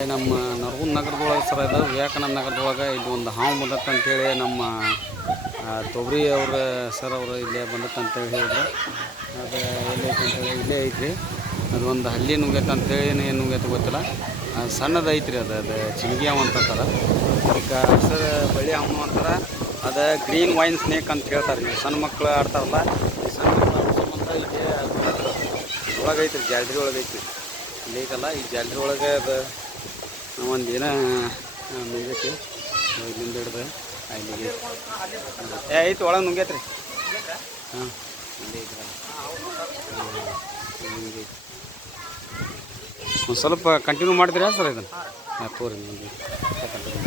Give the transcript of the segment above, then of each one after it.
ನಮ್ಮ ನರಗುಂದ ನಗರದೊಳಗೆ ಸರ್ ಇದು ವಿವೇಕಾನಂದ ನಗರದೊಳಗೆ ಇಲ್ಲಿ ಒಂದು ಹಾವು ಬಂದತ್ತೆ ಅಂತೇಳಿ ನಮ್ಮ ತೊಗರಿ ಅವ್ರ ಸರ್ ಅವರು ಇಲ್ಲೇ ಬಂದತ್ತೆ ಅಂತೇಳಿ ಹೇಳಿದ್ರು. ಅದು ಎಲ್ಲೈತೆ ಅಂತೇಳಿ ಇಲ್ಲೇ ಐತ್ರಿ. ಅದು ಒಂದು ಹಲ್ಲಿ ನುಂಗೈತೆ ಅಂತೇಳಿ ಏನು ನುಂಗೈತೆ ಗೊತ್ತಿಲ್ಲ. ಸಣ್ಣದು ಐತ್ರಿ ಅದು ಚಿನ್ಗಿ ಹಾವು ಅಂತಾರೆ. ಅದಕ್ಕೆ ಹೆಸರು ಬಳ್ಳಿ ಹಾವು ಅಂತಾರೆ. ಅದು ಗ್ರೀನ್ ವೈನ್ ಸ್ನೇಕ್ ಅಂತ ಹೇಳ್ತಾರೆ. ನೀವು ಸಣ್ಣ ಮಕ್ಕಳು ಆಡ್ತಾರಲ್ಲ, ಈ ಸಣ್ಣ ಮಕ್ಕಳು ಸಂಬಂಧ ಇಲ್ಲಿ ಒಳಗೆ ಐತ್ರಿ, ಜಾಲ್ರಿ ಒಳಗೆ ಐತ್ರಿ. ಇಲ್ಲಿ ಐತಲ್ಲ, ಈ ಜಾಲ್ರಿ ಒಳಗೆ ಅದು ಒಂದು ದಿನ ನುಂಗೈತಿ. ಇಲ್ಲಿಂದ ಹಿಡ್ದು ಅಲ್ಲಿಗೆ ಐತಿ, ಒಳಗೆ ನುಂಗೈತ್ರಿ. ಹಾಂ, ಇಲ್ಲೇ ಐತಿ. ಒಂದು ಸ್ವಲ್ಪ ಕಂಟಿನ್ಯೂ ಮಾಡ್ತೀರಾ ಸರ್ ಇದನ್ನು? ಹಾಂ, ತೋರಿ ಕಂಟಿನ್ಯೂ.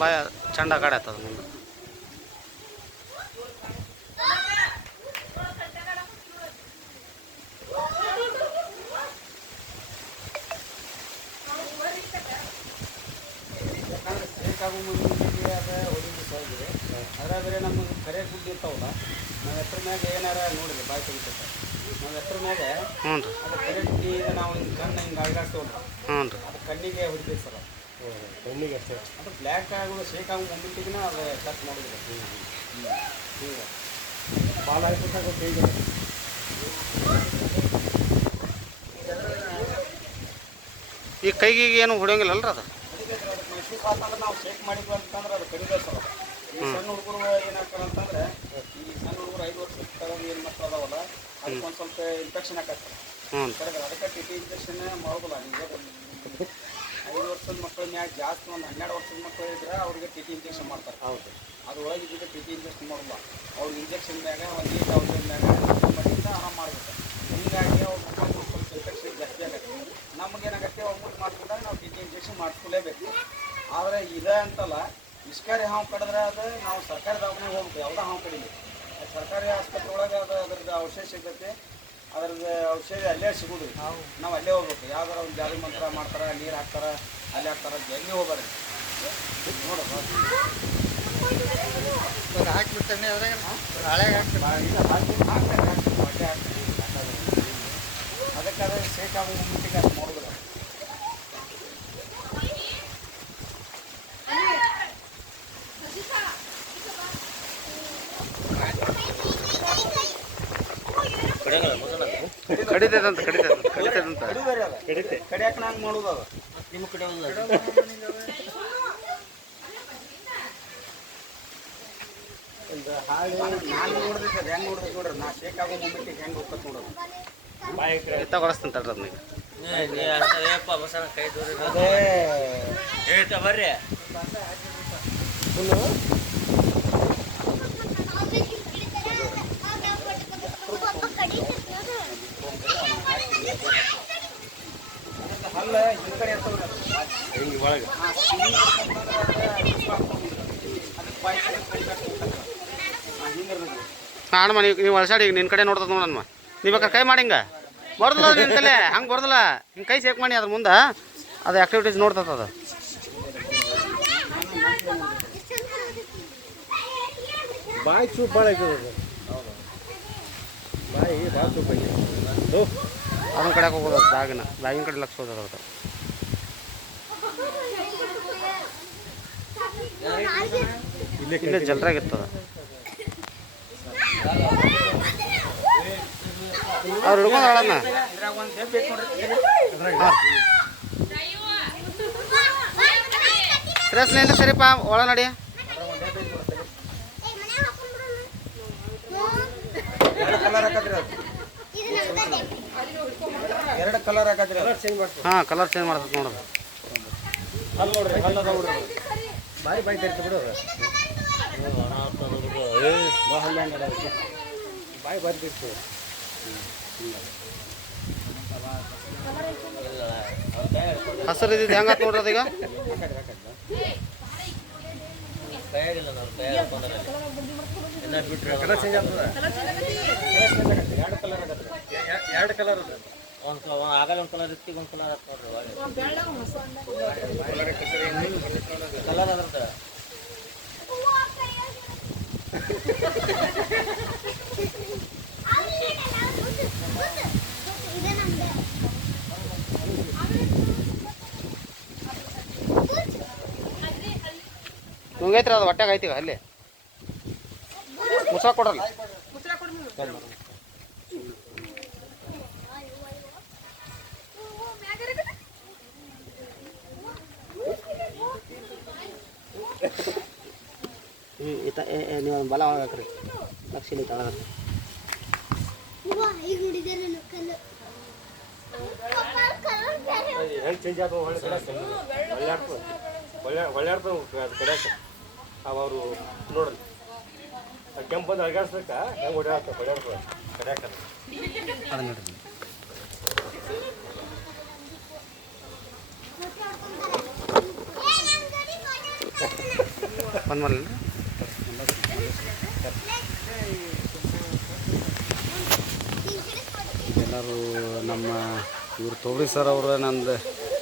ಬಾಯ ಚಂಡ ಕಡೆ ಆಗ್ತದೆ ಮುಂದೆ. ಅದ್ರ ಬೇರೆ ನಮಗೆ ಕರೆ ಗುಡ್ಡಿ ಇರ್ತಾವಲ್ಲ, ನಾವು ಎತ್ತರ ಮ್ಯಾಗ ಏನಾರ ನೋಡಿರಿ ಬಾಯಿ ತೆಗಿತೈತೆ. ನಾವು ಎತ್ತರ ಮ್ಯಾಗ ಅದು ಕರೆ ಗುಡ್ಡಿ ನಾವು ಹಿಂಗೆ ಕಣ್ಣು ಹಿಂಗೆ ಅಳಗಾಡ್ತೇವಲ್ಲ, ಅದು ಕಣ್ಣಿಗೆ ಹೊಡಿತೈತೆ ಸರ್. ಕಣ್ಣಿಗೆ ಅಷ್ಟೇ. ಅದು ಬ್ಲ್ಯಾಕ್ ಆಗೋದು ಶೇಕ್ ಆಗೋ ಮುಂದಿಟ್ಟಿಗಿನ ಅದು ಟಚ್ ಮಾಡಿದ್ರೆ ಈಗ ಭಾಳ ಆಗ್ಬಿಟ್ಟಾಗ ಈಗ ಈ ಕೈಗೆ ಏನು ಹೊಡೆಯಂಗಿಲ್ಲಲ್ರ ಅದು? ಹೊಡಿತೈತೆ. ನಾವು ಶೇಕ್ ಮಾಡಿದ್ವಿ ಅಂತಂದ್ರೆ ಅದು ಕಡಿಬೇಕು ಸರ್. ಈ ಸಣ್ಣ ಹುಡುಗರು ಏನಾಗ್ತಾರೆ ಅಂತಂದ್ರೆ, ಈ ಸಣ್ಣ ಹುಡುಗರು 5 ವರ್ಷದ ತಗೊಂಡು ಏನು ಮಕ್ಕಳು ಅದಾವಲ್ಲ, ಅದಕ್ಕೆ ಒಂದು ಸ್ವಲ್ಪ ಇನ್ಫೆಕ್ಷನ್ ಆಗತ್ತೆ. ಕರೆಕ್ಟ್. ಅದಕ್ಕೆ ಟಿ ಇಂಜೆಕ್ಷನ್ ಮಾಡೋದಿಲ್ಲ. ನಿಮಗೆ 5 ವರ್ಷದ ಮಕ್ಕಳ ಮ್ಯಾಗ ಜಾಸ್ತಿ ಒಂದು 12 ವರ್ಷದ ಮಕ್ಕಳು ಇದ್ರೆ ಅವ್ರಿಗೆ ಟಿ ಇಂಜೆಕ್ಷನ್ ಮಾಡ್ತಾರೆ. ಹೌದು, ಅದು ಒಳಗೆ ಇದ್ದಿದ್ದು ಟಿ ಇಂಜೆಕ್ಷನ್ ಮಾಡೋಲ್ಲ. ಅವ್ರಿಗೆ ಇಂಜೆಕ್ಷನ್ ಮ್ಯಾಗ ಒಂದು 8,000 ಮ್ಯಾಗ ಮಾಡಿಂದ ಆರಾಮ ಮಾಡ್ಬೇಕು. ಹೀಗಾಗಿ ಅವ್ರ ಮಕ್ಕಳಿಗೆ ಸ್ವಲ್ಪ ಇನ್ಫೆಕ್ಷನ್ ಜಾಸ್ತಿ ಆಗುತ್ತೆ. ನಮಗೇನಾಗತ್ತೆ, ಒಬ್ಬರು ಮಾಡ್ಕೊಂಡಾಗ ನಾವು ಟಿ ಇಂಜೆಕ್ಷನ್ ಮಾಡಿಸ್ಕೊಳ್ಳೇಬೇಕು. ಆದರೆ ಇದೆ ಅಂತಲ್ಲ, ವಿಷಕಾರಿ ಹಾವು ಕಡಿದ್ರೆ ಅದು ನಾವು ಸರ್ಕಾರಿ ದವಾಖಾನೆಗೆ ಹೋಗ್ಬೇಕು. ಯಾವುದೋ ಹಾವು ಕಡಿಲಿ ಸರ್ಕಾರಿ ಆಸ್ಪತ್ರೆ ಒಳಗೆ ಅದು ಅದ್ರದ್ದು ಔಷಧಿ ಸಿಗ್ತೈತಿ. ಅದ್ರದ್ದು ಔಷಧಿ ಅಲ್ಲೇ ಸಿಗೋದು. ನಾವು ಅಲ್ಲೇ ಹೋಗ್ಬೇಕು. ಯಾವ್ದಾರ ಒಂದು ಜಾಲಿ ಮಂತ್ರ ಮಾಡ್ತಾರೆ, ನೀರು ಹಾಕ್ತಾರೆ, ಅಲ್ಲಿ ಹಾಕ್ತಾರೆ, ಎಲ್ಲಿ ಹೋಗ್ಬಾರ್ದು ನೋಡೋದು. ಹಾಕಿಬಿಡ್ತಾನೆ ಅದ್ರಾಗ ಹಳೆ ಹಾಕ್ತಾರೆ ಬಟ್ಟೆ ಹಾಕ್ತಾರೆ. ಅದಕ್ಕೆ ಅದು ಶೇಕ್ ಆಗೋ ಮುಂಚಿಗೆ ಅದು ಮಾಡೋದಿಲ್ಲ. ಕಡಿತದಂತ ಕಡಿಯಾಕ ನಂಗೆ ಮಾಡೋದು ಅದು ನಿಮ್ಮ ಕಡೆ ಒಂದು ಹಾಳು ನಾನು ನೋಡ್ದೈತೆ. ಅದು ಹೆಂಗೆ ನೋಡ್ದೈತೆ ನೋಡ್ರಿ, ನಾ ಶೇಕ್ ಆಗೋ ಮುಂದಕ್ಕೆ ಹೆಂಗೆ ಹೋಗ್ತದೆ ನೋಡೋದು. ಬಾಯಿ ತಗೊಳಿಸ್ತಂತ ಅದನ್ನ ಕೈ ದೂರ ಹೇಳ್ತಾ ಬರ್ರಿ ಫುಲ್ಲು ಅಲ್ಲ ಈ ಕಡೆ ಇರ್ತದೆ ಹಿಂಗೆ ಒಳಗೆ. ಅಣ್ಣಮ್ಮ ನೀವು ಒಳಸಾಡಿ ಈಗ ನಿನ್ನ ಕಡೆ ನೋಡ್ತದ ನೋಡಮ್ಮ. ನೀವು ಬೇಕಾದ್ರೆ ಕೈ ಮಾಡಿ ಹಿಂಗೆ ಬರ್ದಲ್ಲ ನಿನ್ನ ಕಲೆ ಹಂಗೆ ಬರ್ದಲ್ಲ, ಹಿಂಗೆ ಕೈ ಶೇಕ್ ಮಾಡಿ ಅದ್ರ ಮುಂದೆ ಅದು ಆ್ಯಕ್ಟಿವಿಟೀಸ್ ನೋಡ್ತದ. ಅದು ಬಾಯಿ ಚೂಪ್ ಭಾಳ ಐತದ. ಅದು ಬಾಯಿ ಭಾಳ ಚೂಪ್ ಐತಿ. ಅದನ್ನ ಕಡೆಗೆ ಹೋಗೋದು ಬ್ಯಾಗಿನ ಕಡೆ ಲಕ್ಷ ಹೋಗೋದು. ಅದು ಇಲ್ಲೇ ಜಲ್ರಾಗಿರ್ತದ. ಅವ್ರು ಹಿಡ್ಕೊಂಡು ಆಡೋಣ. ಸ್ಟ್ರೆಸ್ನಿಂದ ಸರಿಪಾ ಒಳ ನಡಿ. ಎರಡು ಕಲರ್ ಹಾಕತ್ರಿ. ಹಾಂ, ಕಲರ್ ಚೇಂಜ್ ಮಾಡ್ತದೆ ನೋಡೋದು. ಅಲ್ಲಿ ನೋಡ್ರಿ, ಬಾಯಿ ತೆರಿತು ಬಿಡು. ಬಾಯಿ ಬರ್ತಿತ್ತು. ಹಸಿರು ಇದ್ದಿದ್ದು ಹೆಂಗಾತ್ ನೋಡ್ರಿ ಅದೀಗ. ಕೈಯಾಗಿಲ್ಲ ನಾವು ಕೈಯಾಗ ಬಂದ್ರೆ ಎಲ್ಲ ಬಿಟ್ಟರೆ ಕಲರ್ ಚೇಂಜ್ ಆಗ್ತದೆ. ಎರಡು ಕಲರ್ ಅದ. ಒಂದು ಆಗಲ್ಲ ಒಂದು ಕಲರ್ ಇರ್ತೀವಿ ಒಂದು ಕಲರ್ ಹಾಕಿ ನೋಡ್ರಿ ಕಲರ್ ಅದ್ರದ್ದು ನುಂಗೈತ್ರಿ ಅದು ಹೊಟ್ಟೆಗೆ ಐತಿವ ಅಲ್ಲಿ ಮುಸ ಕೊಡಲ್ಲ. ನೀವು ಬಲ ಹಾಕ್ರಿ ಲಕ್ಷ್ಮಿ ತಗೊಳಕ್ಕೆ ಚೇಂಜ್ ಆದ ಒಳ್ಳೆ ಅದು ಕಡ್ಯಾಕ ಅವರು ನೋಡ್ರಿ ಕೆಂಪು ಬಂದು ಅಳಗಾಡ್ಸ್ಬೇಕಾ ಹೆಂಗೆ ಹೊಡ್ಯಾಡ್ತ ಹೊಡ್ಯಾಡ್ತದೆ ಕಡ್ಯಾಕ ಅದು ನೋಡ್ರಿ. ಬಂದ್ಮಲ್ಲ ಎಲ್ಲರೂ ನಮ್ಮ ಇವರು ತೊಗರಿ ಸರ್ ಅವರು ನಂದು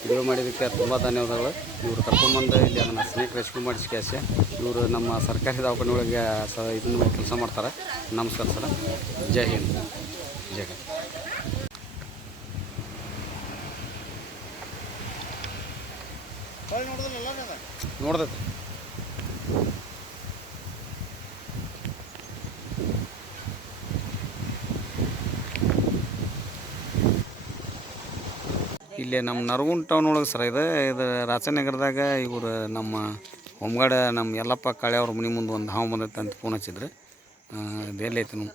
ವಿಡಿಯೋ ಮಾಡಿದ್ದಕ್ಕೆ ತುಂಬ ಧನ್ಯವಾದಗಳು. ಇವರು ಕರ್ಕೊಂಬಂದು ಇಲ್ಲಿ ಅದನ್ನು ಸ್ನೇಕ್ ರೆಸ್ಕ್ಯೂ ಮಾಡಿಸಿ ಕ್ಯಾಶ್ ಇವರು ನಮ್ಮ ಸರ್ಕಾರಿ ದವಾಖಾನೆ ಒಳಗೆ ಇದನ್ನ ಕೆಲಸ ಮಾಡ್ತಾರೆ. ನಮಸ್ಕಾರ ಸರ್, ಜೈ ಹಿಂದ್, ಜೈ ಹಿಂದ್. ನೋಡ್ದೈತಿ ಇಲ್ಲೇ ನಮ್ಮ ನರಗುಂದ ಟೌನ್ ಒಳಗೆ ಸರ್ ಇದು ರಾಜನಗರದಾಗ ಇವರು ನಮ್ಮ ಹೊಮ್ಗಾಡ ನಮ್ಮ ಯಲ್ಲಪ್ಪ ಕಾಳೆ ಅವ್ರ ಮನೆ ಮುಂದೆ ಒಂದು ಹಾವು ಬಂದೈತೆ ಅಂತ ಫೋನ್ ಹಚ್ಚಿದ್ರು. ಅದು ಎಲ್ಲಿ ಐತಿ ನಾವು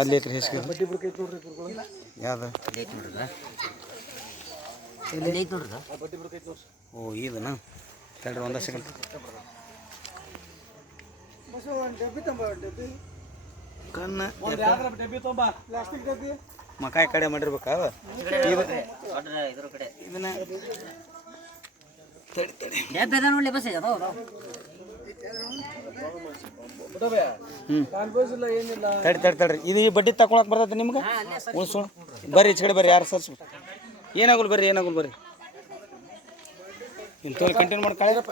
ಎಲ್ಲಿ ಐತ್ರಿ ಹೆಸ್ರು ಯಾವ್ದು ಓ ಇದನ್ನ ತಡ್ರಿ ಒಂದ ಸೆಕೆಂಡ್ ಕಣ್ಣ ಮಕಾಯಿ ಕಡೆ ಮಾಡಿರ್ಬೇಕಾ ಇದ್ರ ಕಡೆ ಇದನ್ನ ತಡ್ರಿ ಇದು ಈ ಬಡ್ಡಿ ತಕೊಳಕ್ ಬರ್ತೈತೆ ನಿಮ್ಗೆ ಉಳ್ಸೋಣ ಬರ್ರಿ ಈಚೆ ಕಡೆ ಬರ್ರಿ ಯಾರು ಸರ್ಸ್ ಏನಾಗಲ್ಲ ಬರ್ರಿ ಏನಾಗಲ್ಲ ಬರ್ರಿ ಇಂಥವ್ರು ಕಂಟಿನ್ಯೂ ಮಾಡಿ ಕಳೆದಪ್ಪ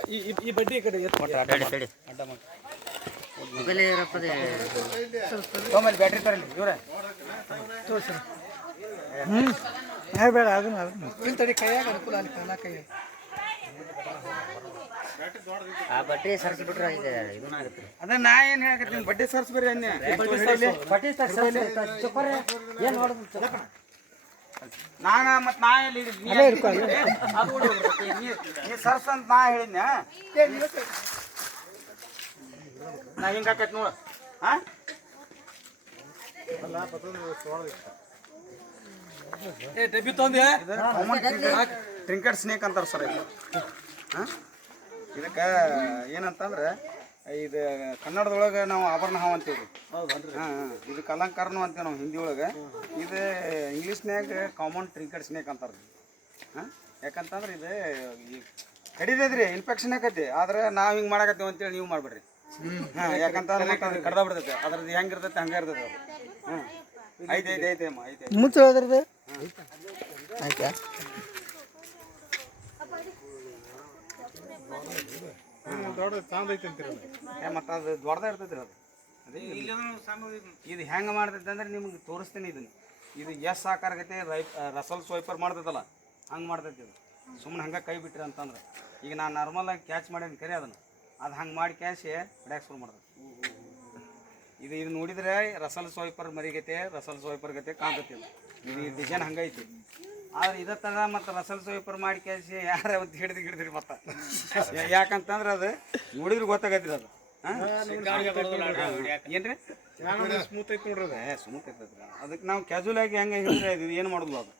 ಈ ಬಡ್ಡಿ ಈ ಕಡೆ ಅಡ್ಡ ಮಾಡಿ ತೊಗೊಂಬಲ್ಲಿ ಬ್ಯಾಟ್ರಿ ತರಲಿ ಇವ್ರೆ ತೋರಿಸಿ ಬೇಡ ಅದನ್ನ ತಡಿ ಕೈಯಾಗ ಅನುಕೂಲ ಅಲ್ಲಿ ಕಲ್ಲ ಕೈ ಆ ಬಟ್ಟೆ ಸರ್ಸಿ ಬಿಟ್ರೆ ಇದನ್ನ ಆಗುತ್ತೆ. ಅದ ನಾ ಏನು ಹೇಳಕತ್ತೀನಿ ಬಡ್ಡಿ ಸರ್ಸ್ ಬರ್ರಿ ಅನ್ನೆ ನಾನು ಮತ್ತು ನಾ ಎಲ್ಲಿ ನೀ ಸರ್ಸ್ ಅಂತ ನಾ ಹೇಳಿದ್ನ ನಾ ಹಿಂಗೆ ಹಾಕೈತಿ ನೋಡು ಹಾಂ ಡಬ್ಬಿ ತೊಂದೆ ಟ್ರಿಂಕೆಟ್ ಸ್ನೇಕ್ ಅಂತಾರೆ ಸರ್ ಇದು. ಹಾಂ ಇದಕ್ಕೆ ಏನಂತಂದ್ರೆ ಇದು ಕನ್ನಡದೊಳಗೆ ನಾವು ಆಭರಣ ಹಾವು ಅಂತೀವಿ. ಹಾಂ ಇದು ಕಲಂಕಾರನು ಅಂತೀವಿ ನಾವು ಹಿಂದಿ ಒಳಗೆ. ಇದು ಇಂಗ್ಲೀಷ್ನ್ಯಾಗ ಕಾಮನ್ ಟ್ರಿಂಕೆಟ್ ಸ್ನೇಕ್ ಅಂತಾರೆ. ಹಾಂ ಯಾಕಂತಂದ್ರೆ ಇದು ಈ ಕಡಿದೈತ್ರಿ ಇನ್ಫೆಕ್ಷನ್ ಆಕೈತಿ. ಆದ್ರೆ ನಾವು ಹಿಂಗೆ ಮಾಡಕತ್ತೀವಿ ಅಂತೇಳಿ ನೀವು ಮಾಡಿಬಿಡ್ರಿ. ಹಾಂ ಯಾಕಂತಂದ್ರೆ ಮತ್ತೆ ಅದು ಕಡ್ದ ಬಿಡ್ತೈತೆ. ಅದ್ರದ್ದು ಹೆಂಗೆ ಇರ್ತೈತೆ ಹಂಗೆ ಇರ್ತೈತೆ ಅದು. ಹಾಂ ಐತೆ ಅಮ್ಮ ಐತೆ ಮುಚ್ಚು ಅದ್ರದ್ದು ಆಯ್ತಾ ಮತ್ತು ಅದು ದೊಡ್ಡದ ಇರ್ತೈತಿ ಅದು. ಅದೇ ಇದು ಹೆಂಗೆ ಮಾಡ್ತೈತೆ ಅಂದ್ರೆ ನಿಮ್ಗೆ ತೋರಿಸ್ತೀನಿ ಇದನ್ನು. ಇದು ಎಸ್ ಆಕಾರಗೈತೆ ರಸಲ್ ಸ್ವೈಪರ್ ಮಾಡ್ತೈತಲ್ಲ ಹಂಗೆ ಮಾಡ್ತೈತಿ ಇದು. ಸುಮ್ಮನೆ ಹಂಗೆ ಕೈ ಬಿಟ್ರಿ ಅಂತಂದ್ರೆ ಈಗ ನಾನು ನಾರ್ಮಲಾಗಿ ಕ್ಯಾಚ್ ಮಾಡೀನಿ ಕರೆ ಅದನ್ನು ಅದು ಹಂಗೆ ಮಾಡಿ ಕ್ಯಾಶ್ ಹೊಡ್ಯಾಕೆ ಶುರು ಮಾಡ್ತೈತಿ. ಇದು ನೋಡಿದ್ರೆ ರಸಲ್ ಸ್ವೈಪರ್ ಮರಿಗೈತೆ ರಸಲ್ ಸ್ವೈಪರ್ ಗತೆ ಕಾಣ್ತೈತಿ. ಇದು ಡಿಸೈನ್ ಹಂಗೈತಿ. ಆದ್ರೆ ಇದ ಥರ ಮತ್ತು ರಸಲ್ ಸ್ವೈಪರ್ ಮಾಡಿ ಕ್ಯಾಶ್ ಯಾರ ಒಂದು ಹಿಡಿದ್ರಿ ಮತ್ತೆ ಯಾಕಂತಂದ್ರೆ ಅದು ನೋಡಿದ್ರೆ ಗೊತ್ತಾಗೈತಿ ಅದು. ಏನ್ರಿ ಸ್ಮೂತ್ ಐತಿ ನೋಡ್ರಿ ಸ್ಮೂತ್ ಇರ್ತೈತ್ರಿ. ಅದಕ್ಕೆ ನಾವು ಕ್ಯಾಜುವಲ್ ಆಗಿ ಹೆಂಗೆ ಹೇಳಿದ್ರೆ ಇದು ಏನು ಮಾಡೋದು ಅದು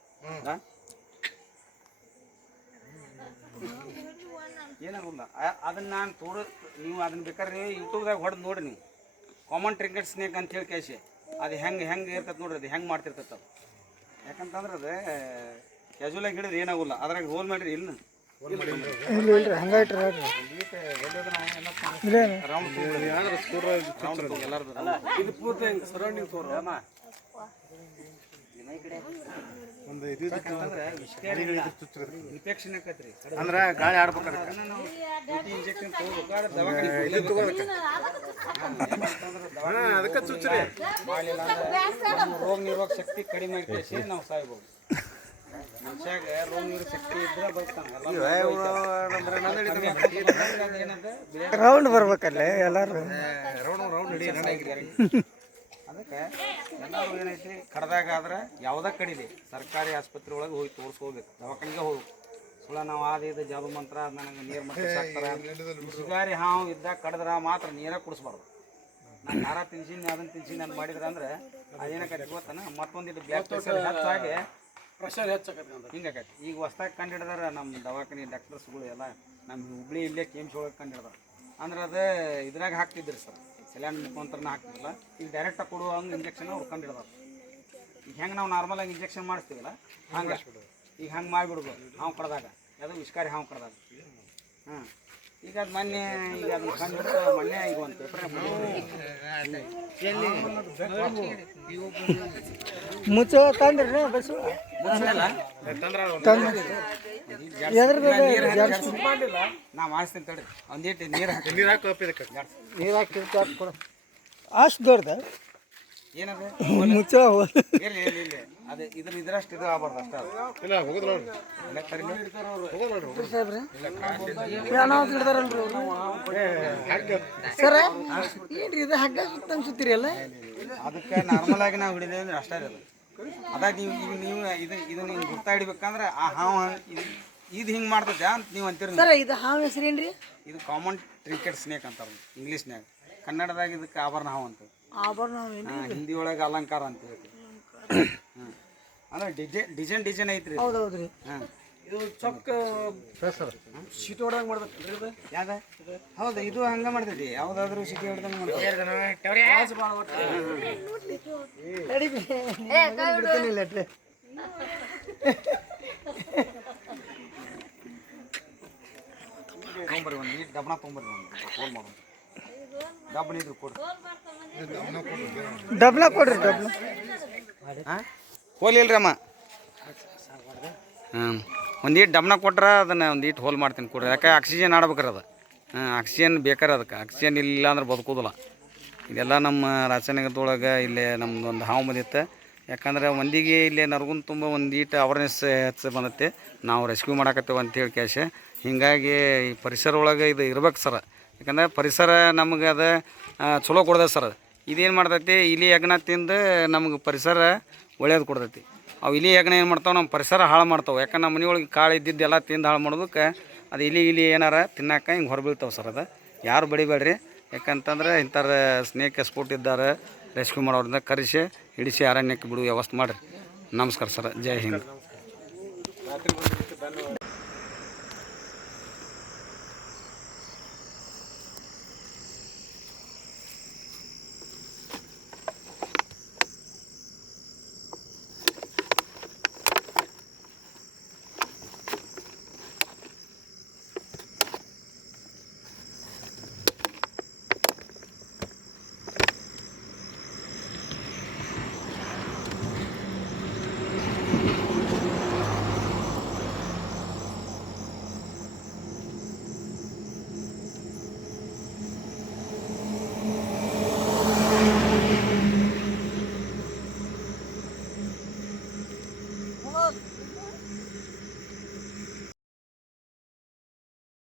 ಏನಾಗಲ್ಲ. ಅದನ್ನ ನಾನು ನೀವು ಅದನ್ನ ಬೇಕಾದ್ರೆ ಯೂಟ್ಯೂಬ್ದಾಗ ಹೊಡೆದು ನೋಡಿ ನೀವು ಕಾಮನ್ ಟ್ರಿಂಕೆಟ್ ಸ್ನೇಕ್ ಅಂತ ಹೇಳಿ ಕ್ಯಾಶ್ ಅದು ಹೆಂಗೆ ಇರ್ತೈತೆ ನೋಡ್ರಿ. ಅದು ಹೆಂಗೆ ಮಾಡ್ತಿರ್ತೈತೆ ಅದು. ಯಾಕಂತಂದ್ರೆ ಅದು ಕ್ಯಾಜುವಲ್ ಆಗಿ ಹಿಡಿದ್ರೆ ಏನಾಗಲ್ಲ. ಅದ್ರಾಗ ಹೋಲ್ ಮಾಡಿರಿ ಇಲ್ಲ ಇಲ್ಲ ಇಲ್ರಿ ಹಂಗಾಯ್ತು ರೀ ಇದು ಪೂರ್ತಿ ಸರೌಂಡಿಂಗ್ ತೋರಮ್ಮ ಇನ್ಫೆಕ್ಷನ್ ಆಕತ್ರಿ ಅಂದ್ರೆ ಗಾಳಿ ಆಡ್ಬೇಕಾದ್ರೆ ಇಂಜೆಕ್ಷನ್ ತಗೋಬೇಕು ಅದಕ್ಕೆ ಚುಚ್ಚ್ರಿ ರೋಗ ನಿರೋಧಕ ಶಕ್ತಿ ಕಡಿಮೆ ಆಗಿಸಿ ನಾವು ಸಾಯ್ಬೋದು ಮನುಷ್ಯಾಗ ರೋಗ ನಿರೋಧಕ ಶಕ್ತಿ ಇದ್ರೆ ಬದುಕ್ತಾನೆ ರೌಂಡ್ ಬರ್ಬೇಕಲ್ಲೇ ಎಲ್ಲರೂ ಅದಕ್ಕೆ ಎಲ್ಲರೂ ಏನೈತಿ ಕಡ್ದಾಗ ಆದ್ರೆ ಯಾವುದೇ ಕಡಿಲಿ ಸರ್ಕಾರಿ ಆಸ್ಪತ್ರೆ ಒಳಗೆ ಹೋಗಿ ತೋರಿಸ್ಕೋಬೇಕು ದವಾಖಾನಿಗೆ ಹೋಗ್ಬೇಕು ಸುಳ್ಳ ನಾವು ಇದು ಜಾದು ಮಂತ್ರ ಅದು ನನಗೆ ನೀರು ಮಟ್ಟ ಸಾಕ್ತಾರೆ ಸುಗಾರಿ ಹಾವು ಇದ್ದಾಗ ಕಡಿದ್ರೆ ಮಾತ್ರ ನೀರೇ ಕುಡಿಸ್ಬಾರ್ದು ನಾನು ಖಾರ ತಿನ್ಸಿನಿ ಅದನ್ನು ತಿನ್ಸಿನಿ ಅಂತ ಮಾಡಿದ್ರೆ ಅಂದ್ರೆ ಅದೇನಕ್ಕೆ ಗೊತ್ತಾನ ಮತ್ತೊಂದಿಟ್ಟು ಬ್ಲಡ್ ಪ್ರೆಷರ್ ಹೆಚ್ಚಾಗಿ ಪ್ರೆಷರ್ ಹೆಚ್ಚಾಗತ್ತೆ ಹಿಂಗಾಗತ್ತೆ ಈಗ ಹೊಸ್ದಾಗಿ ಕಂಡು ಹಿಡಿದಾರೆ ನಮ್ಮ ದವಾಖಾನೆ ಡಾಕ್ಟರ್ಸ್ಗಳು ಎಲ್ಲ ನಮ್ಮ ಹುಬ್ಳಿ ಇಲ್ಲೇ KMC ಒಳಗೆ ಕಂಡು ಹಿಡ್ದಾರೆ ಅಂದ್ರೆ ಅದು ಇದ್ರಾಗ ಹಾಕ್ತಿದ್ರಿ ಸರ್ ಸೆಲ್ಯಾನ್ ಮುಖಾಂತರನ ಹಾಕ್ತಿರಲ್ಲ ಈಗ ಡೈರೆಕ್ಟಾಗಿ ಕೊಡುವ ಹಂಗೆ ಇಂಜೆಕ್ಷನ್ ಅವ್ರು ಕಂಡು ಹಿಡ್ದಾರೆ ಈಗ ಹೆಂಗೆ ನಾವು ನಾರ್ಮಲಾಗಿ ಇಂಜೆಕ್ಷನ್ ಮಾಡಿಸ್ತೀವಲ್ಲ ಹಂಗೆ ಈಗ ಹಂಗೆ ಮಾಡಿಬಿಡ್ಬೋದು ಹಾವು ಕಡ್ದಾಗ ಅದು ವಿಷಕಾರಿ ಹಾವು ಕಡ್ದಾಗ ಹಾಂ ಈಗ ಅದು ಮೊನ್ನೆ ಈಗ ಅದನ್ನ ಕಂಡು ಹಿಡಿದು ಮೊನ್ನೆ ಈಗ ಒಂದು ಪೇಪರ್ ಮುಚ್ಚ ತಂದ್ರಿ ಬಸ್ ನಾ ಮಾಡಿಸ್ತೀನಿ ತಡ್ರಿ ಒಂದಿಟ್ಟು ನೀರು ಹಾಕಿ ನೀರು ಹಾಕಿ ಕೊಡ ಅಷ್ಟು ದೊಡ್ಡದ ಏನದು ಮುಚ್ಚ ಇರ್ಲಿ ಇರ್ಲಿ ಇರ್ಲಿ ಅದು ಇದ್ರಷ್ಟು ಇದು ಆಗ್ಬಾರ್ದು ಅಷ್ಟೇ ಇಲ್ಲ ಹೋಗುದಿಲ್ಲ ಸರ ಏನ್ರಿ ಇದು ಹಗ್ಗ ಸುತ್ತಂಗೆ ಸುತ್ತೀರಿ ಅಲ್ಲ ಅದಕ್ಕೆ ನಾರ್ಮಲ್ ಆಗಿ ನಾವು ಹಿಡಿದೇವೆ ಅಂದ್ರೆ ಅಷ್ಟೇ ಅದು ಅದಾಗ ನೀವು ಈಗ ನೀವು ಇದನ್ನ ಹಿಂಗೆ ಗುರ್ತಾ ಹಿಡಿಬೇಕಂದ್ರೆ ಆ ಹಾವು ಇದು ಹಿಂಗೆ ಮಾಡ್ತೈತೆ ಅಂತ ನೀವು ಅಂತೀರಿ ಸರ ಇದು ಹಾವು ಹೆಸರೇನ್ರಿ ಇದು ಕಾಮನ್ ಟ್ರಿಂಕೆಟ್ ಸ್ನೇಕ್ ಅಂತಾರೆ ಇಂಗ್ಲೀಷ್ನ್ಯಾಗ ಕನ್ನಡದಾಗ ಇದಕ್ಕೆ ಆಭರಣ ಹಾವು ಅಂತ ಆಭರಣ ಹಿಂದಿ ಒಳಗೆ ಅಲಂಕಾರ ಅಂತ ಹೇಳ್ತೀವಿ ಅಂದ್ರೆ ಡಿಸೈನ್ ಐತ್ರಿ ಹೌದೌದ್ರಿ ಹಾಂ ಇದು ಚೊಕ್ಕ ಸಿಟಿ ಹೊಡೆದಂಗೆ ಮಾಡ್ಬೇಕಲ್ರಿ ಇದು ಯಾವ್ದ ಹೌದು ಇದು ಹಂಗೆ ಮಾಡ್ತೈತಿ ಯಾವುದಾದ್ರೂ ಸಿಟಿ ಹಿಡ್ದಂಗೆ ಬಿಡ್ತೀನಿಲ್ಲ ತೊಗೊಂಬರ್ರಿ ಒಂದು ನೀಟ್ ಡಬ್ಬಣ ತೊಗೊಂಬರ್ರಿ ಒಂದು ಫೋನ್ ಮಾಡೋದು ಡಬ್ಬಣ ಇದ್ರು ಕೊಡ್ರಿ ಡಬ್ಲ ಕೊಡ್ರಿ ಡಬ್ಲ ಹಾಂ ಹೋಲ್ ಇಲ್ರಿ ಅಮ್ಮ ಹಾಂ ಒಂದೀಟ್ ಡಬ್ನ ಕೊಟ್ರೆ ಅದನ್ನು ಒಂದೀಟ್ ಹೋಲ್ ಮಾಡ್ತೀನಿ ಕೊಡ್ರಿ ಯಾಕೆ ಆಕ್ಸಿಜನ್ ಆಡ್ಬೇಕ್ರಿ ಅದು ಹಾಂ ಆಕ್ಸಿಜನ್ ಬೇಕಾರೆ ಅದಕ್ಕೆ ಆಕ್ಸಿಜನ್ ಇಲ್ಲ ಅಂದ್ರೆ ಬದುಕೋದಿಲ್ಲ ಇದೆಲ್ಲ ನಮ್ಮ ರಾಸಾಯನಿಕದೊಳಗೆ ಇಲ್ಲೇ ನಮ್ದು ಒಂದು ಹಾವು ಬಂದಿತ್ತು ಯಾಕಂದ್ರೆ ಮಂದಿಗೆ ಇಲ್ಲೇ ನರ್ಗುನ್ ತುಂಬ ಒಂದೀಟ್ ಅವೇರ್ನೆಸ್ ಹೆಚ್ಚು ಬಂದೈತಿ ನಾವು ರೆಸ್ಕ್ಯೂ ಮಾಡಾಕತ್ತೇವೆ ಅಂತೇಳಿ ಕ್ಯಾಶ ಹೀಗಾಗಿ ಈ ಪರಿಸರ ಒಳಗೆ ಇದು ಇರ್ಬೇಕು ಸರ್ ಯಾಕಂದ್ರೆ ಪರಿಸರ ನಮಗೆ ಅದು ಚಲೋ ಕೊಡ್ತೈತೆ ಸರ್ ಇದೇನು ಮಾಡ್ತೈತಿ ಇಲಿ ಹೆಗ್ಣ ತಿಂದು ನಮ್ಗೆ ಪರಿಸರ ಒಳ್ಳೇದು ಕೊಡ್ತೈತಿ ಅವು ಇಲಿ ಹೆಗ್ಣ ಏನು ಮಾಡ್ತಾವೆ ನಮ್ಮ ಪರಿಸರ ಹಾಳು ಮಾಡ್ತಾವೆ ಯಾಕಂದ್ರೆ ನಮ್ಮ ಮನೆಯೊಳಗೆ ಕಾಳು ಇದ್ದಿದ್ದೆಲ್ಲ ತಿಂದು ಹಾಳು ಮಾಡೋದಕ್ಕೆ ಅದು ಇಲಿ ಏನಾರ ತಿನ್ನಾಕ ಹಿಂಗೆ ಹೊರಬೀಳ್ತಾವೆ ಸರ್ ಅದು ಯಾರು ಬಡಿಬೇಡ್ರಿ ಯಾಕಂತಂದ್ರೆ ಇಂಥರ ಸ್ನೇಕ್ ಸ್ಪೋಟ್ ಇದ್ದಾರೆ ರೆಸ್ಕ್ಯೂ ಮಾಡೋರಿಂದ ಕರೆಸಿ ಹಿಡಿಸಿ ಅರಣ್ಯಕ್ಕೆ ಬಿಡುವ ವ್ಯವಸ್ಥೆ ಮಾಡಿರಿ ನಮಸ್ಕಾರ ಸರ್ ಜೈ ಹಿಂದ್